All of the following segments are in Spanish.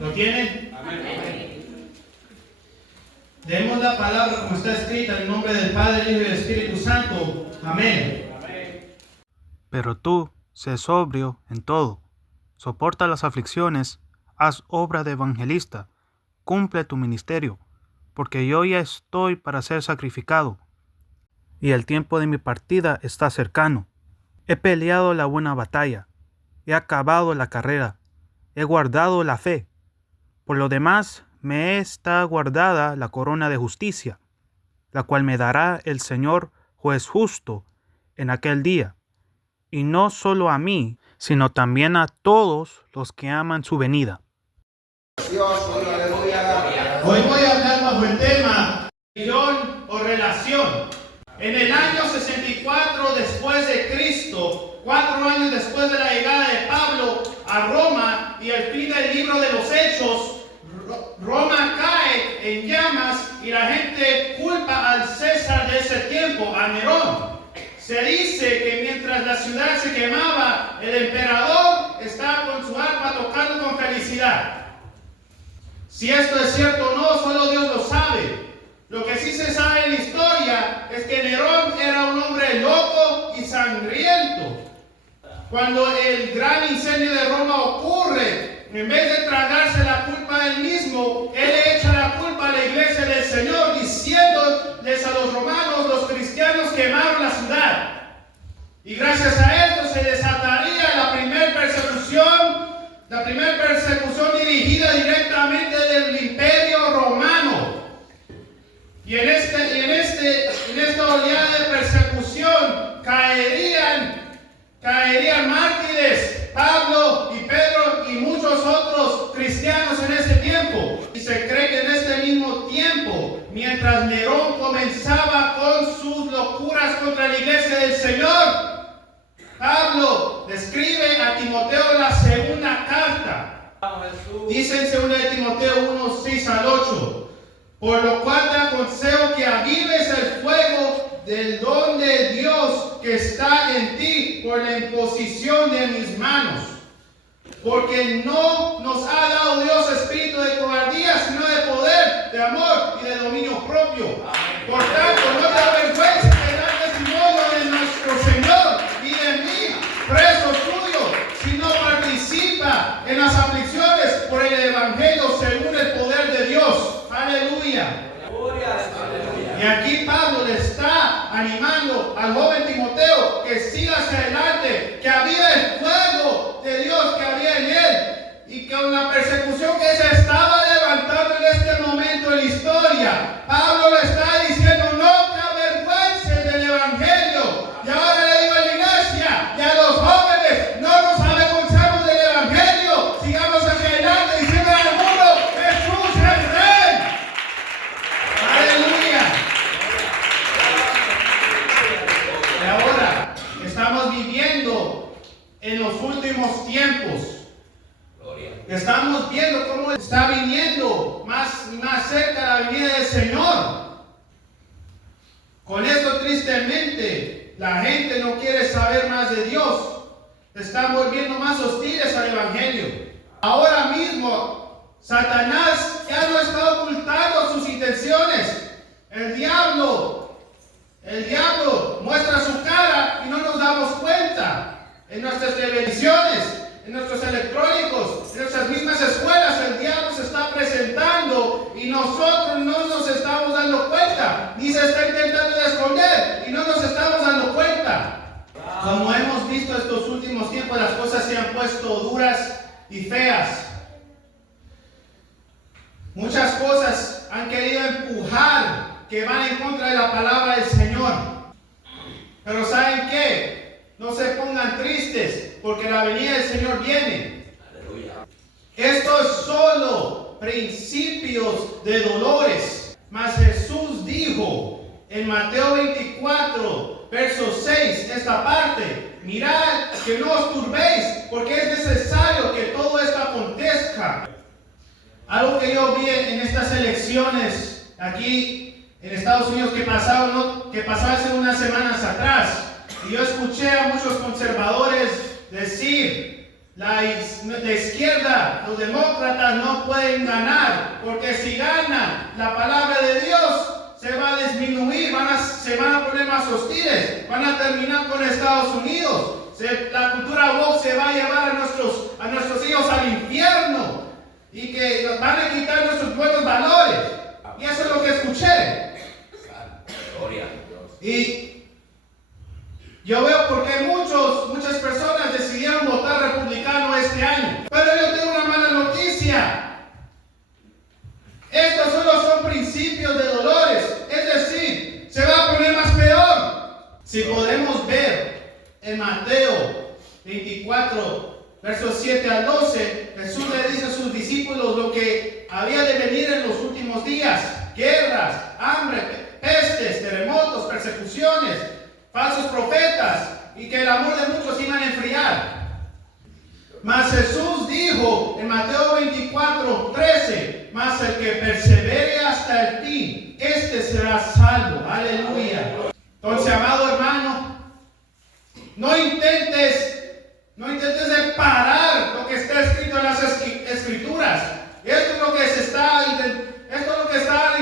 ¿Lo tienen? Amén. Demos la palabra como está escrita en el nombre del Padre, del Hijo y del Espíritu Santo. Amén. Pero tú, sé sobrio en todo, soporta las aflicciones, haz obra de evangelista, cumple tu ministerio, porque yo ya estoy para ser sacrificado, y el tiempo de mi partida está cercano. He peleado la buena batalla, he acabado la carrera, he guardado la fe. Por lo demás, me está guardada la corona de justicia, la cual me dará el Señor juez justo en aquel día, y no solo a mí, sino también a todos los que aman su venida. Hoy voy a hablar bajo el tema religión o relación. En el año 64 después de Cristo, 4 años después de la llegada de Pablo a Roma y al fin del libro de los Hechos, Roma cae en llamas y la gente culpa al César de ese tiempo, a Nerón. Se dice que mientras la ciudad se quemaba, el emperador estaba con su arpa tocando con felicidad. Si esto es cierto o no, solo Dios lo sabe. Lo que sí se sabe en la historia es que Nerón era un hombre loco y sangriento. Cuando el gran incendio de Roma ocurre, en vez de tragarse la culpa a él mismo, él le echa la culpa a la iglesia del Señor, diciéndoles a los romanos, los cristianos quemaron la ciudad. Y gracias a esto se desataría la primera persecución dirigida directamente del Imperio Romano. Y en esta oleada de persecución caerían mártires, Pablo y Pedro y muchos otros cristianos en ese tiempo. Y se cree que en este mismo tiempo, mientras Nerón comenzaba con sus locuras contra la iglesia del Señor, Pablo describe a Timoteo la segunda carta. Dice en 2 Timoteo 1, 6 al 8. Por lo cual te aconsejo que avives el fuego del don de Dios que está en ti por la imposición de mis manos. Porque no nos ha dado Dios espíritu de cobardía, sino de poder, de amor y de dominio propio. Por tanto, no te avergüences de dar testimonio de nuestro Señor y de mí, preso tuyo, sino participa en las aflicciones por el Evangelio según el poder de Dios. Aleluya. Y aquí Pablo le está animando al joven Timoteo que siga hacia adelante, que avive el fuego de Dios que había en él y que con la persecución que se estaba levantando en este momento en la historia, Pablo le está diciendo: no te avergüences del Evangelio. Y ahora le digo a la iglesia y a los jóvenes: no nos avergoncemos del Evangelio, sigamos hacia adelante diciendo al mundo: Jesús es Rey. Aleluya. Y ahora estamos viviendo en los últimos tiempos. Estamos viendo cómo está viniendo más cerca la venida del Señor. Con esto, tristemente, la gente no quiere saber más de Dios. Están volviendo más hostiles al Evangelio. Ahora mismo, Satanás ya no está ocultando sus intenciones. El diablo muestra su cara y no nos damos cuenta. En nuestras televisiones, en nuestros electrónicos, en nuestras mismas escuelas, el diablo se está presentando y nosotros no nos estamos dando cuenta, ni se está intentando esconder y no nos estamos dando cuenta. Como hemos visto estos últimos tiempos, las cosas se han puesto duras y feas. Muchas cosas han querido empujar que van en contra de la palabra del Señor. Pero ¿saben qué? No se pongan tristes, porque la venida del Señor viene. Aleluya. Esto es solo principios de dolores. Mas Jesús dijo en Mateo 24, verso 6, esta parte: mirad que no os turbéis, porque es necesario que todo esto acontezca. Algo que yo vi en estas elecciones aquí en Estados Unidos que pasaba hace unas semanas atrás, y yo escuché a muchos conservadores decir la izquierda, los demócratas no pueden ganar, porque si ganan, la palabra de Dios se va a disminuir, se van a poner más hostiles, van a terminar con Estados Unidos. La cultura woke se va a llevar a nuestros hijos al infierno y que nos van a quitar nuestros buenos valores. Y eso es lo que escuché. Y yo veo por qué muchas personas decidieron votar republicano este año. Pero yo tengo una mala noticia. Estos solo son principios de dolores. Es decir, se va a poner más peor. Si podemos ver en Mateo 24, versos 7 al 12, Jesús le dice a sus discípulos lo que había de venir en los últimos días: guerras, hambre, pestes, terremotos, persecuciones, falsos profetas, y que el amor de muchos iban a enfriar. Mas Jesús dijo en Mateo 24, 13: mas el que persevere hasta el fin, este será salvo. Aleluya. Entonces, amado hermano, no intentes separar lo que está escrito en las escrituras. Esto es lo que están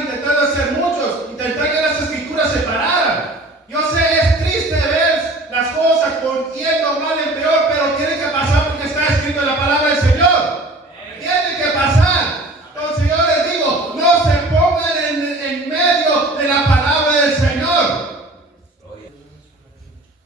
intentando hacer muchos, intentar que las escrituras se separaran. Yo sé, es triste ver las cosas yendo mal en peor, pero tiene que pasar porque está escrito en la palabra del Señor. Tiene que pasar. Entonces yo les digo, no se pongan en medio de la palabra del Señor.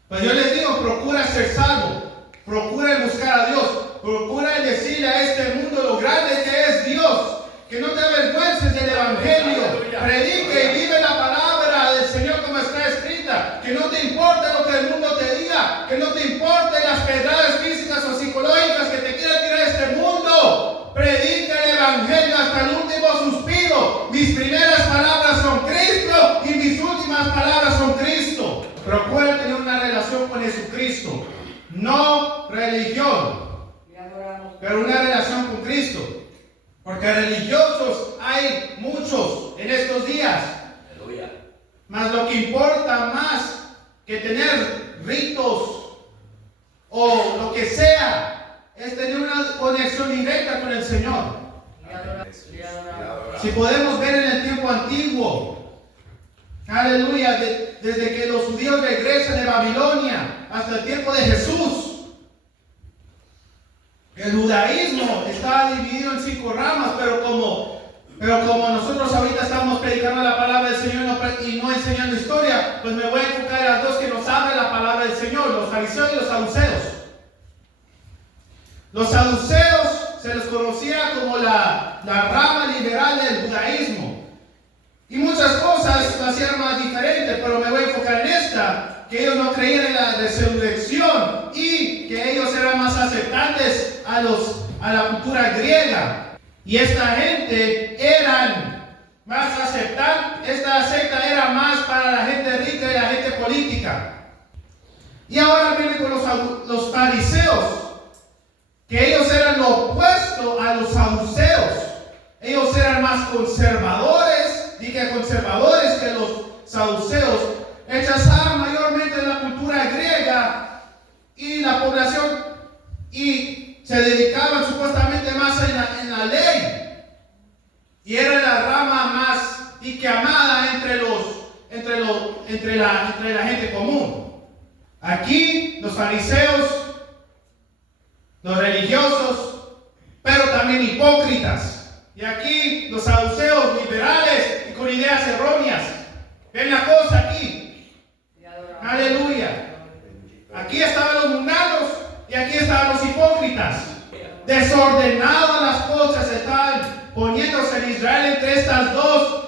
Pues yo les digo, procura ser salvo, procura buscar a Dios, procura decirle a este mundo lo grande que es Dios, que no te avergüences del Evangelio, predique y vive la palabra del Señor como está escrita, que no te importe lo que el mundo te diga, que no te importe las pedradas físicas o psicológicas que te quiera tirar este mundo. Predica el Evangelio hasta el último suspiro. Mis primeras palabras son Cristo y mis últimas palabras son Cristo. Procura tener una relación con Jesucristo, no religión, pero una relación con Cristo, porque religiosos hay muchos en estos días. Mas lo que importa más que tener ritos o lo que sea es tener una conexión directa con el Señor. Si podemos ver en el tiempo antiguo, aleluya, desde que los judíos regresan de Babilonia hasta el tiempo de Jesús, el judaísmo estaba dividido en 5 ramas, pero como nosotros ahorita estamos predicando la palabra del Señor y no enseñando historia, pues me voy a enfocar en las dos que nos abren la palabra del Señor: los fariseos y los saduceos. Los saduceos se les conocía como la rama liberal del judaísmo. Y muchas cosas lo hacían más diferente, pero me voy a enfocar en esta, que ellos no creían en la resurrección y que ellos eran más aceptantes a la cultura griega. Y esta gente eran más aceptantes, esta secta era más para la gente rica y la gente política. Y ahora vienen con los fariseos, que ellos eran lo opuesto a los saduceos. Ellos eran más conservadores, conservadores que los saduceos. Rechazaban mayormente la cultura griega y la población, y se dedicaban supuestamente más en la ley, y era la rama más amada entre la gente común. Aquí los fariseos, los religiosos, pero también hipócritas. Y aquí los saduceos liberales y con ideas erróneas. Ven la cosa aquí. Aleluya. Aquí estaban los mundanos y aquí estaban los hipócritas. Desordenadas las cosas estaban poniéndose en Israel entre estas dos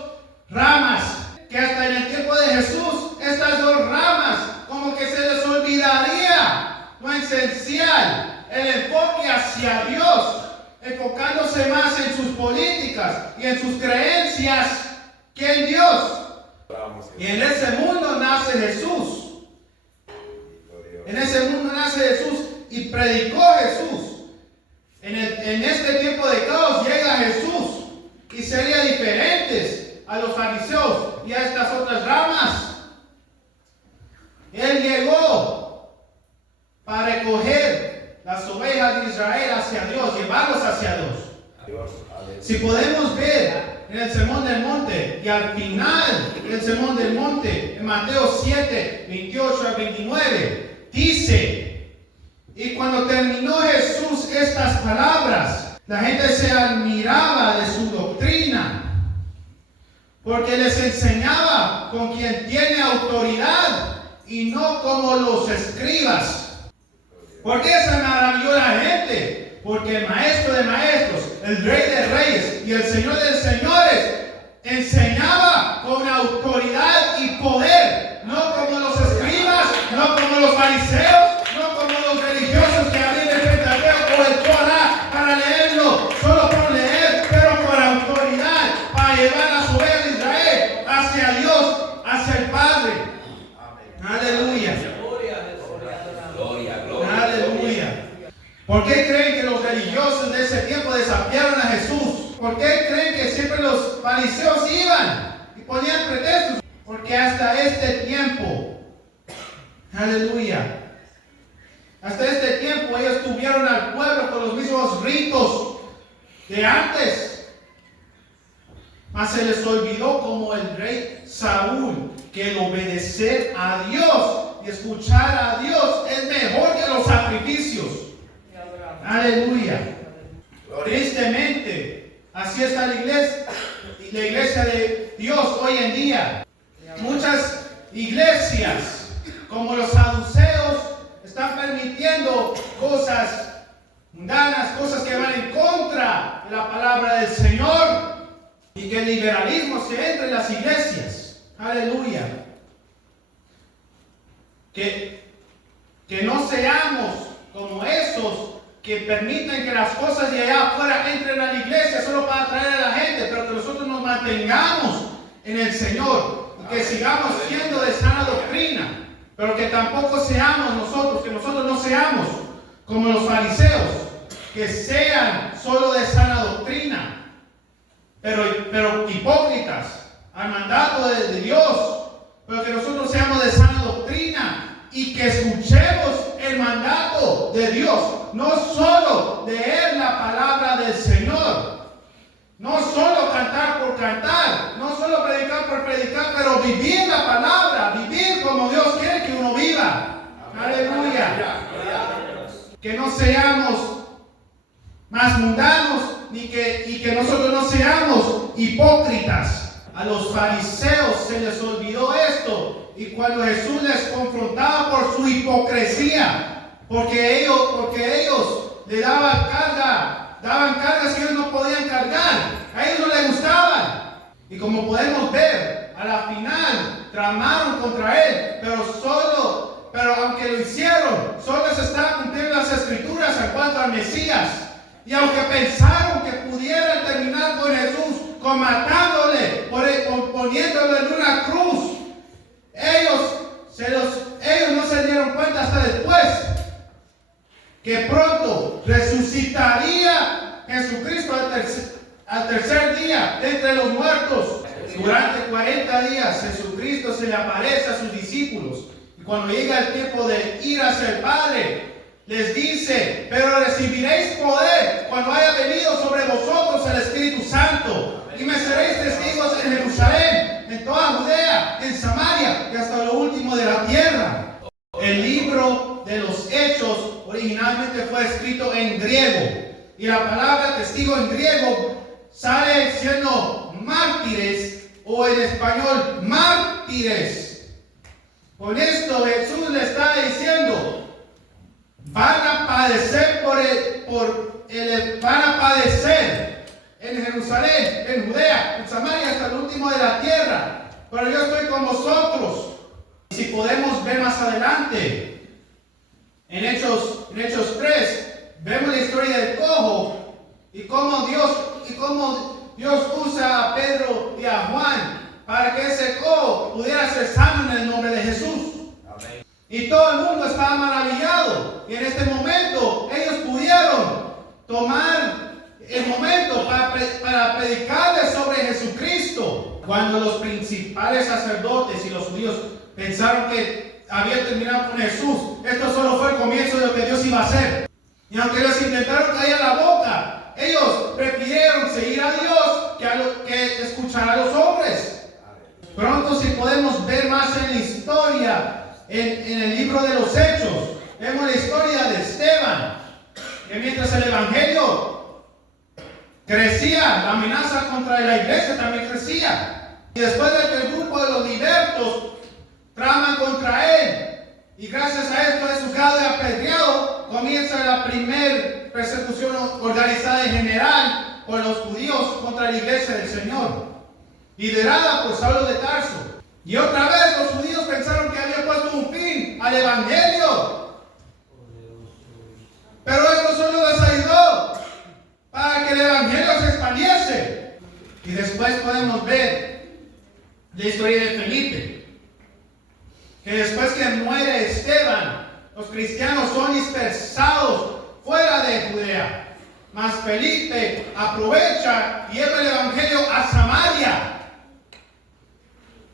ramas, que hasta en el tiempo de Jesús estas dos ramas como que se les olvidaría lo esencial, el enfoque hacia Dios, enfocándose más en sus políticas y en sus creencias que en Dios. Y en ese mundo nace Jesús. En ese mundo nace Jesús y predicó Jesús. En este tiempo de caos llega Jesús y sería diferentes a los fariseos y a estas otras ramas. Él llegó para recoger las ovejas de Israel hacia Dios, llevarlos hacia Dios. Si podemos ver en el Sermón del Monte y al final del Sermón del Monte, en Mateo 7, 28 al 29, dice: y cuando terminó Jesús estas palabras, la gente se admiraba de su doctrina, porque les enseñaba con quien tiene autoridad y no como los escribas. ¿Por qué se maravilló la gente? Porque el maestro de maestros, el rey de reyes y el señor de señores enseñaba con autoridad y poder, no como los escribas, no como los fariseos, no como los religiosos que abrían el Pentateuco o el Torah para leerlo, solo por leer, pero con autoridad, para llevar a su oveja de Israel hacia Dios, hacia el Padre. Aleluya. Aleluya. ¿Por qué creen que los religiosos de ese tiempo desafiaron a Jesús? ¿Por qué creen que siempre los fariseos iban y ponían pretextos? Porque hasta este tiempo, aleluya, hasta este tiempo ellos tuvieron al pueblo con los mismos ritos de antes. Mas se les olvidó, como el rey Saúl, que el obedecer a Dios y escuchar a Dios es mejor que los sacrificios. Aleluya. Tristemente, así está la iglesia de Dios hoy en día. Muchas iglesias, como los saduceos, están permitiendo cosas mundanas, cosas que van en contra de la palabra del Señor, y que el liberalismo se entre en las iglesias. Aleluya. Que no seamos como esos que permiten que las cosas de allá afuera entren a la iglesia solo para atraer a la gente, pero que nosotros nos mantengamos en el Señor y que sigamos siendo de sana doctrina, pero que tampoco seamos nosotros, que nosotros no seamos como los fariseos, que sean solo de sana doctrina, pero hipócritas al mandato de Dios, pero que nosotros seamos de sana doctrina y que escuchemos el mandato de Dios, no solo leer la palabra del Señor, no solo cantar por cantar, no solo predicar por predicar, pero vivir la palabra, vivir como Dios quiere que uno viva. Aleluya. Que no seamos más mundanos y que nosotros no seamos hipócritas. A los fariseos se les olvidó esto, y cuando Jesús les confrontaba por su hipocresía, porque ellos le daban cargas que ellos no podían cargar, a ellos no les gustaban, y como podemos ver, a la final tramaron contra él, pero aunque lo hicieron, solo se estaban cumpliendo las escrituras en cuanto al Mesías, y aunque pensaron que pudieran terminar con Jesús, matándole, poniéndolo en una cruz, ellos no se dieron cuenta hasta después que pronto resucitaría Jesucristo al tercer día de entre los muertos. Durante 40 días Jesucristo se le aparece a sus discípulos, y cuando llega el tiempo de ir hacia el Padre, les dice: pero recibiréis poder cuando haya venido sobre vosotros el Espíritu Santo, y me seréis testigos en Jerusalén, en toda Judea, en Samaria y hasta lo último de la tierra. El libro de los Hechos originalmente fue escrito en griego, y la palabra testigo en griego sale siendo mártires, o en español mártires. Con esto Jesús le está diciendo: van a padecer van a padecer en Jerusalén, en Judea, en Samaria, hasta el último de la tierra, pero yo estoy con vosotros. Y si podemos ver más adelante, en Hechos 3, vemos la historia del cojo, y cómo Dios usa a Pedro y a Juan para que ese cojo pudiera ser sano en el nombre de Jesús. Amén. Y todo el mundo estaba maravillado, y en este momento ellos pudieron tomar el momento para predicarles sobre Jesucristo. Cuando los principales sacerdotes y los judíos pensaron que habían terminado con Jesús, esto solo fue el comienzo de lo que Dios iba a hacer. Y aunque les intentaron callar la boca, ellos prefirieron seguir a Dios que escuchar a los hombres. Pronto, si podemos ver más en la historia, en el libro de los Hechos, vemos la historia de Esteban, que mientras el evangelio crecía, la amenaza contra la iglesia también crecía. Y después de que el grupo de los libertos traman contra él, y gracias a esto es juzgado y apedreado, comienza la primera persecución organizada en general por los judíos contra la iglesia del Señor, liderada por Saulo de Tarso. Y otra vez los judíos pensaron que había puesto un fin al evangelio, pero esto solo les ayudó para que el evangelio se expandiese. Y después podemos ver la historia de Felipe, que después que muere Esteban, los cristianos son dispersados fuera de Judea. Mas Felipe aprovecha y lleva el evangelio a Samaria.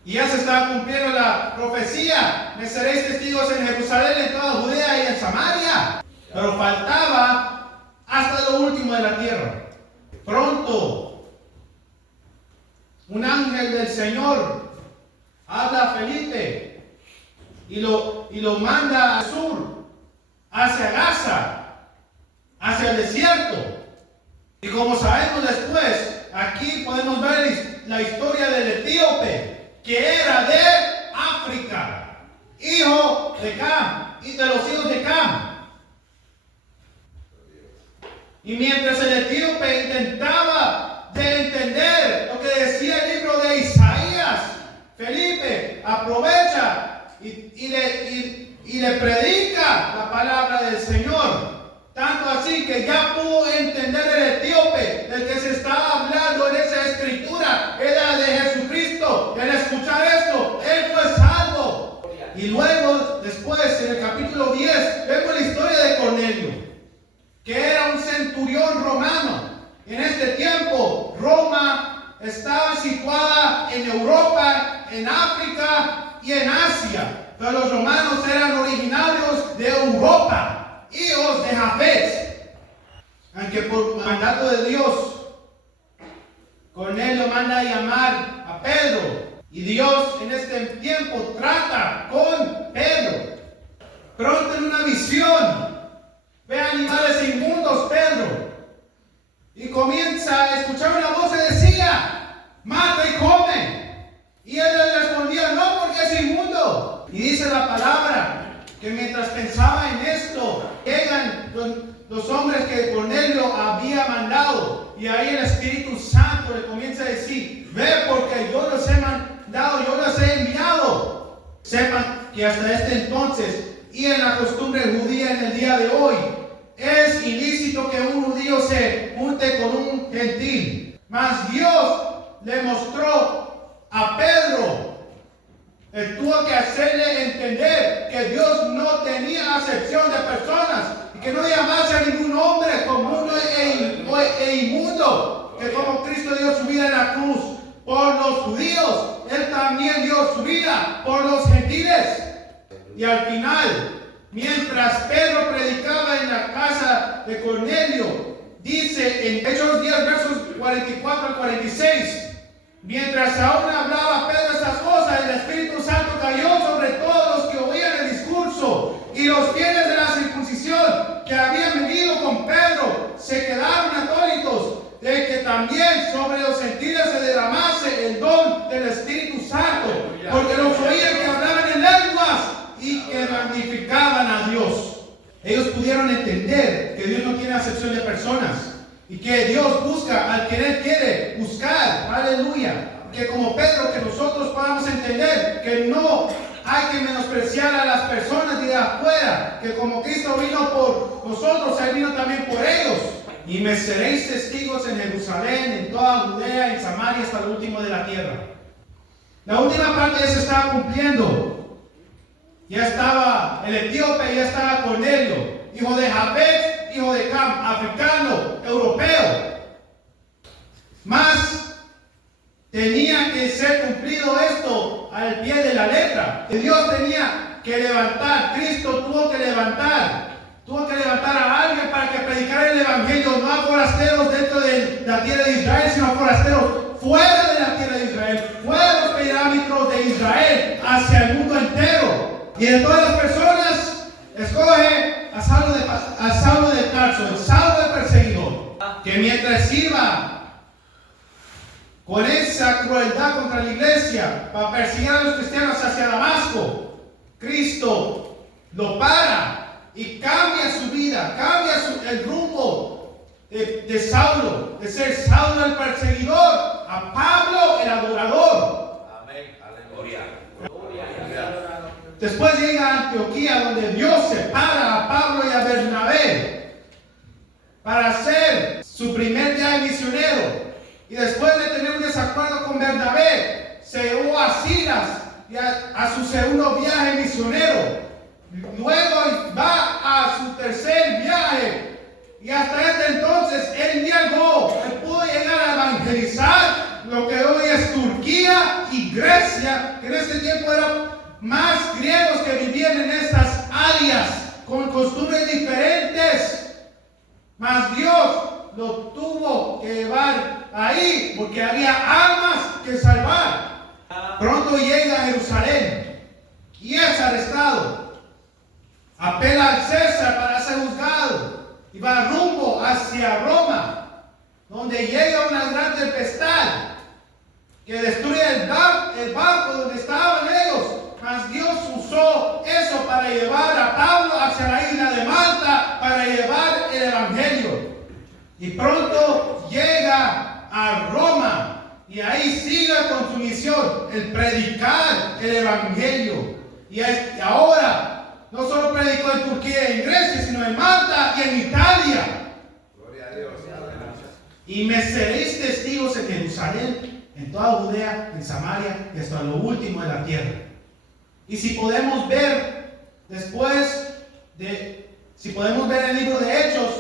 Y ya se estaba cumpliendo la profecía: me seréis testigos en Jerusalén, en toda Judea y en Samaria. Pero faltaba hasta lo último de la tierra. Pronto, un ángel del Señor habla a Felipe y lo manda al sur, hacia Gaza, hacia el desierto. Y como sabemos después, aquí podemos ver la historia del etíope, que era de África, hijo de Cam, y de los hijos de Cam. Y mientras el etíope intentaba de entender lo que decía el libro de Isaías, Felipe aprovecha y le predica la palabra del Señor. Tanto así que ya pudo entender el etíope del que se estaba hablando en esa escritura, era de Jesucristo. Y al escuchar esto, él fue salvo. Y luego, después, en el capítulo 10, vemos la historia de Cornelio, que era un centurión romano. En este tiempo, Roma estaba situada en Europa, en África y en Asia. Pero los romanos eran originarios de Europa, hijos de Jafet. Aunque por mandato de Dios, Cornelio manda a llamar a Pedro. Y Dios en este tiempo trata con Pedro. Pronto en una visión, ve animales inmundos Pedro. Y comienza a escuchar una voz que decía: mata y come. Y él le respondía: no, porque es inmundo. Y dice la palabra que mientras pensaba en esto, llegan los hombres que Cornelio había mandado. Y ahí el Espíritu Santo le comienza a decir: ve, porque yo los he mandado, yo los he enviado. Sepan que hasta este entonces, y en la costumbre judía en el día de hoy, es ilícito que un judío se junte con un gentil. Mas Dios le mostró a Pedro, él tuvo que hacerle entender que Dios no tenía acepción de personas y que no llamase a ningún hombre común e inmundo, que como Cristo dio su vida en la cruz por los judíos, Él también dio su vida por los gentiles. Y al final, mientras Pedro predicaba en la casa de Cornelio, dice en Hechos 10, versos 44 al 46, mientras aún hablaba Pedro estas cosas, el Espíritu Santo cayó sobre todos los que oían el discurso, y los fieles de la circuncisión que habían venido con Pedro se quedaron atónitos de que también sobre los gentiles se derramase el don del Espíritu Santo, porque los oían que hablaban en lenguas y que magnificaban a Dios. Ellos pudieron entender que Dios no tiene acepción de personas y que Dios busca al que Él quiere buscar. Aleluya. Que como Pedro, que nosotros podamos entender que no hay que menospreciar a las personas de afuera, que como Cristo vino por nosotros, Él vino también por ellos. Y me seréis testigos en Jerusalén, en toda Judea, en Samaria, hasta lo último de la tierra. La última parte ya se estaba cumpliendo. Ya estaba el etíope, ya estaba Cornelio, hijo de Jafet, hijo de Cam, africano, europeo. Mas tenía que ser cumplido esto al pie de la letra. Que Dios tenía que levantar, Cristo tuvo que levantar Tuvo que levantar a alguien para que predicara el evangelio, no a forasteros dentro de la tierra de Israel, sino a forasteros fuera de la tierra de Israel, fuera de los parámetros de Israel, hacia el mundo entero. Y de todas las personas, escoge a Saulo de Tarso, el Saulo del perseguidor, que mientras iba con esa crueldad contra la iglesia para perseguir a los cristianos hacia Damasco, Cristo lo para y cambia su vida, cambia el rumbo de Saulo, de ser Saulo el perseguidor, a Pablo el adorador. Amén. Aleluya. Después llega a Antioquía, donde Dios separa a Pablo y a Bernabé para hacer su primer viaje misionero. Y después de tener un desacuerdo con Bernabé, se llevó a Silas y a su segundo viaje misionero. Luego va a su tercer viaje. Y hasta este entonces él llegó, él pudo llegar a evangelizar lo que hoy es Turquía y Grecia, que en ese tiempo eran más griegos que vivían en estas áreas con costumbres diferentes. Mas Dios lo tuvo que llevar ahí porque había almas que salvar. Pronto llega a Jerusalén y es arrestado. Apela al César para ser juzgado y va rumbo hacia Roma, donde llega una gran tempestad que destruye el barco donde estaban ellos. Mas Dios usó eso para llevar a Pablo hacia la isla de Malta para llevar el evangelio. Y pronto llega a Roma y ahí sigue con su misión, el predicar el evangelio. Y ahora no solo predicó en Turquía y en Grecia, sino en Malta y en Italia. Gloria a Dios. Y me seréis testigos en Jerusalén, en toda Judea, en Samaria y hasta lo último de la tierra. Y si podemos ver si podemos ver el libro de Hechos,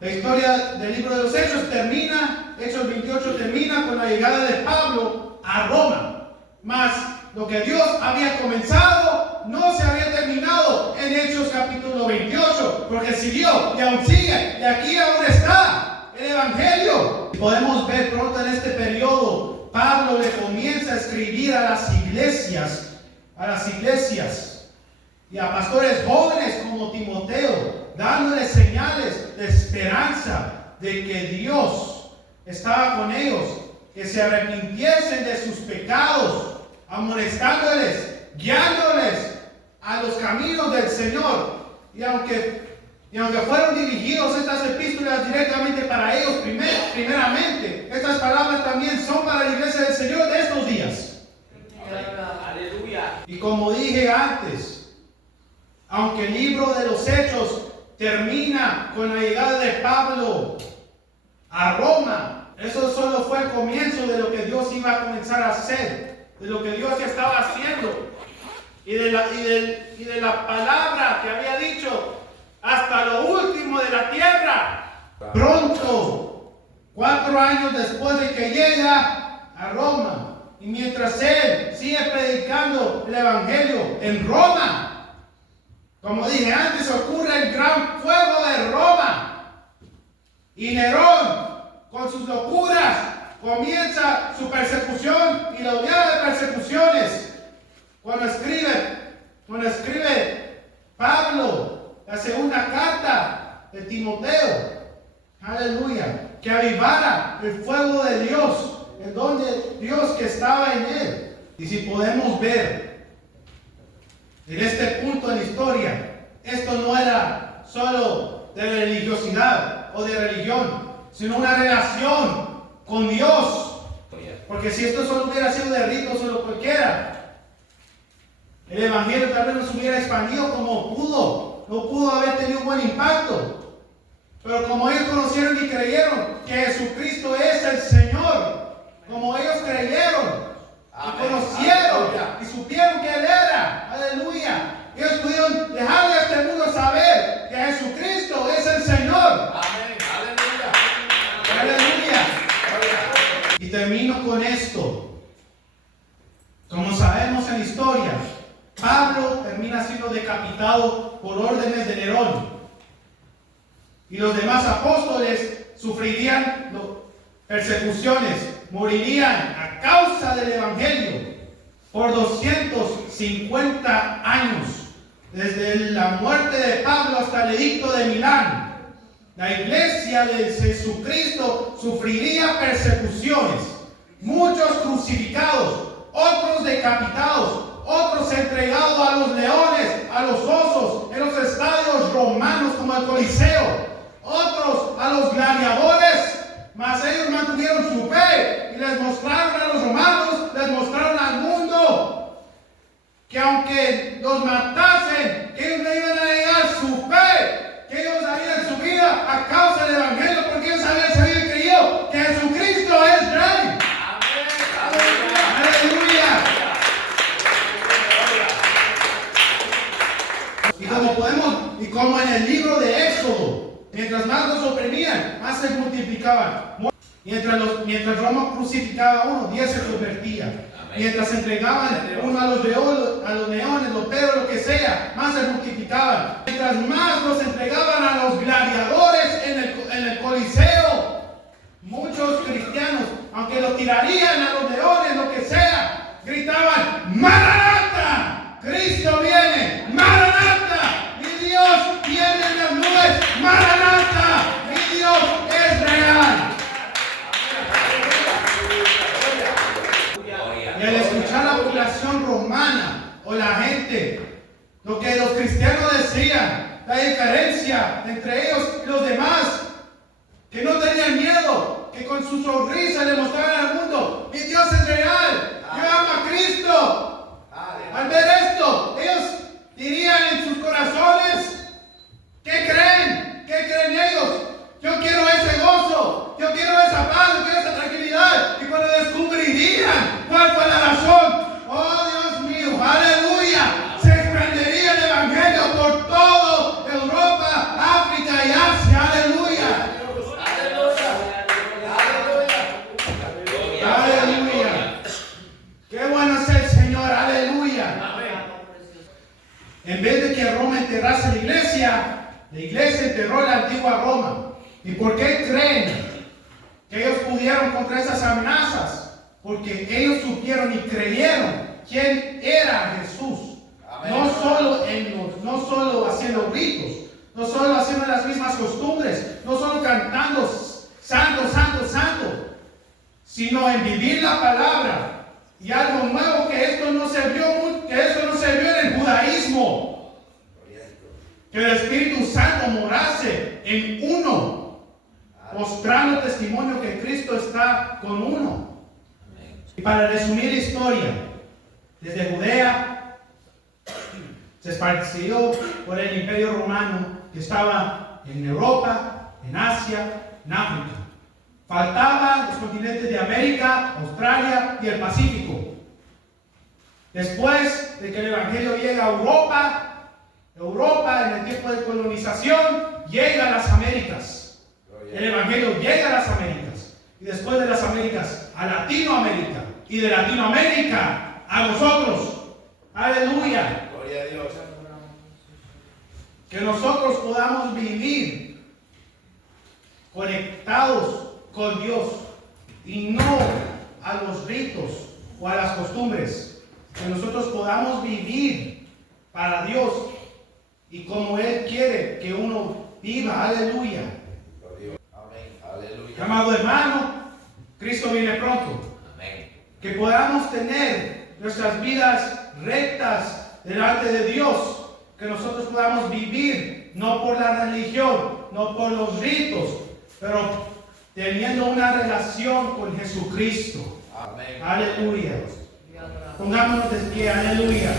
la historia del libro de los Hechos termina, Hechos 28 termina con la llegada de Pablo a Roma. Mas lo que Dios había comenzado no se había terminado en Hechos capítulo 28, porque siguió y aún sigue, y aquí aún está el evangelio. Podemos ver pronto en este periodo, Pablo le comienza a escribir a las iglesias y a pastores jóvenes como Timoteo, dándoles señales de esperanza de que Dios estaba con ellos, que se arrepintiesen de sus pecados, amonestándoles, guiándoles a los caminos del Señor. Y aunque fueron dirigidos estas epístolas directamente para ellos primeramente, estas palabras también son para la iglesia del Señor de estos días. Aleluya. Y como dije antes, aunque el libro de los Hechos termina con la llegada de Pablo a Roma, eso solo fue el comienzo de lo que Dios iba a comenzar a hacer, de lo que Dios ya estaba haciendo y de la palabra que había dicho hasta lo último de la tierra. Pronto, 4 años después de que llega a Roma, y mientras él sigue predicando el evangelio en Roma, como dije antes, ocurre el gran fuego de Roma. Y Nerón, con sus locuras, comienza su persecución y la oleada de persecuciones. Cuando escribe Pablo la segunda carta de Timoteo, aleluya, que avivara el fuego de Dios, el don de Dios que estaba en él. Y si podemos ver en este punto en la historia, esto no era solo de religiosidad o de religión, sino una relación con Dios. Porque si esto solo hubiera sido de ritos o lo cualquiera, el evangelio tal vez no se hubiera expandido como no pudo haber tenido un buen impacto. Pero como ellos conocieron y creyeron que Jesucristo es el Señor, como ellos creyeron y conocieron y supieron que Él era, aleluya, ellos pudieron dejarle a este mundo saber que Jesucristo es el Señor. Amén. Aleluya. Aleluya. Y termino con esto. Como sabemos en la historia, Pablo termina siendo decapitado por órdenes de Nerón. y los demás apóstoles sufrirían persecuciones, morirían a causa del Evangelio por 250 años, desde la muerte de Pablo hasta el edicto de Milán. La iglesia de Jesucristo sufriría persecuciones, muchos crucificados, otros decapitados, otros entregados a los leones, a los osos, en los estadios romanos como el Coliseo, otros a los gladiadores, mas ellos mantuvieron su fe y les mostraron a los romanos, les mostraron al mundo que aunque los matasen, que ellos no iban a negar su fe, que ellos darían su vida a causa del Evangelio, porque ellos habían sabido y creído que Jesucristo es Rey. Aleluya. Y como en el libro de Éxodo, mientras más los oprimían, más se multiplicaban. Mientras Roma crucificaba a uno, 10 se convertía. Mientras entregaban uno a los leones, los perros, lo que sea, más se multiplicaban. Mientras más los entregaban a los gladiadores en el Coliseo, muchos cristianos, aunque los tirarían a los leones, lo que sea, gritaban: ¡Maranata! ¡Cristo viene! ¡Maranata! ¡Mi Dios viene en las nubes! ¡Maranata! ¡Mi Dios es real! Y al escuchar la población romana o la gente, lo que los cristianos decían, la diferencia entre ellos y los demás, que no tenían miedo, que con su sonrisa le mostraban al mundo: mi Dios es real, yo amo a Cristo. Al ver esto, ellos dirían en sus corazones: ¿qué creen? ¿Qué creen ellos? Yo quiero ese gozo, yo quiero esa paz, yo quiero esa tranquilidad. Y cuando descubrirían cuál fue la razón, oh Dios mío, aleluya, se expandería el Evangelio por todo Europa, África y Asia, aleluya. Aleluya. Qué bueno es el Señor, aleluya. En vez de que Roma enterrase la iglesia enterró la antigua Roma. ¿Y por qué creen que ellos pudieron contra esas amenazas? Porque ellos supieron y creyeron quién era Jesús. No solo haciendo ritos, no solo haciendo las mismas costumbres, no solo cantando santo, santo, santo, sino en vivir la palabra. Y algo nuevo que esto no se vio en el judaísmo, que el Espíritu Santo morase en uno, mostrando testimonio que Cristo está con uno. Y para resumir la historia, desde Judea se esparció por el Imperio Romano, que estaba en Europa, en Asia, en África. Faltaban los continentes de América, Australia y el Pacífico. Después de que el Evangelio llega a Europa en el tiempo de colonización, llega a las Américas. El Evangelio llega a las Américas. Y después de las Américas a Latinoamérica. Y de Latinoamérica a nosotros. Aleluya. Gloria a Dios. Que nosotros podamos vivir conectados con Dios y no a los ritos o a las costumbres. Que nosotros podamos vivir para Dios y como Él quiere que uno viva. Aleluya. Amén. Aleluya. Amado hermano, Cristo viene pronto. Amén. Que podamos tener nuestras vidas rectas delante de Dios. Que nosotros podamos vivir no por la religión, no por los ritos, pero teniendo una relación con Jesucristo. Amén. Aleluya. Pongámonos de pie. Aleluya.